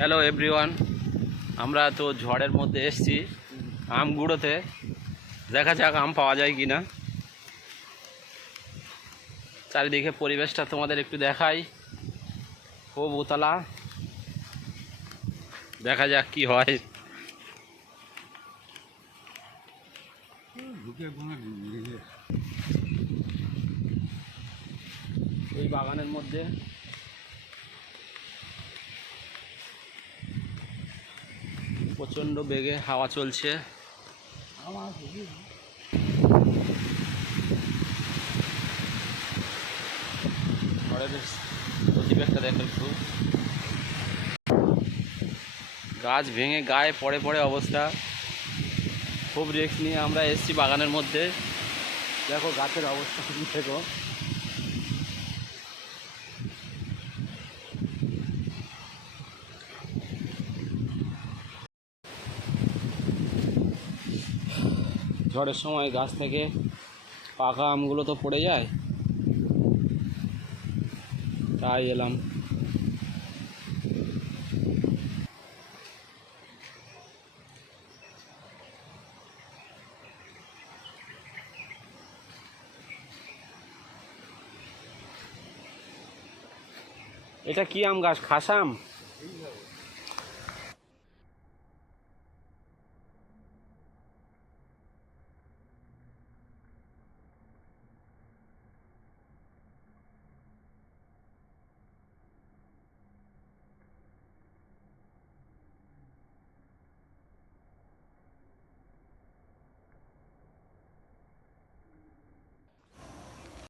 Hello everyone, আমরা তো ঝড়ের মধ্যে এসেছি আম গুঁড়োতে। দেখা যাক আম পাওয়া যায় কি না। চারিদিকে পরিবেশটা তোমাদের একটু দেখাই, খুব উতলা। দেখা যাক কি হয়। এই বাগানের মধ্যে প্রচণ্ড বেগে হাওয়া চলছে। ঝড়ের গতিবেগটা দেখো একটু। গাছ ভেঙে গায়ে পড়ে পড়ে অবস্থা। খুব রিস্ক নিয়ে আমরা এসেছি বাগানের মধ্যে। দেখো গাছের অবস্থা কি দেখো। ঝড়ের সময় গাছ থেকে পাকা আমগুলো তো পড়ে যায়, তাই এলাম। এটা কি আম গাছ? খাস আম?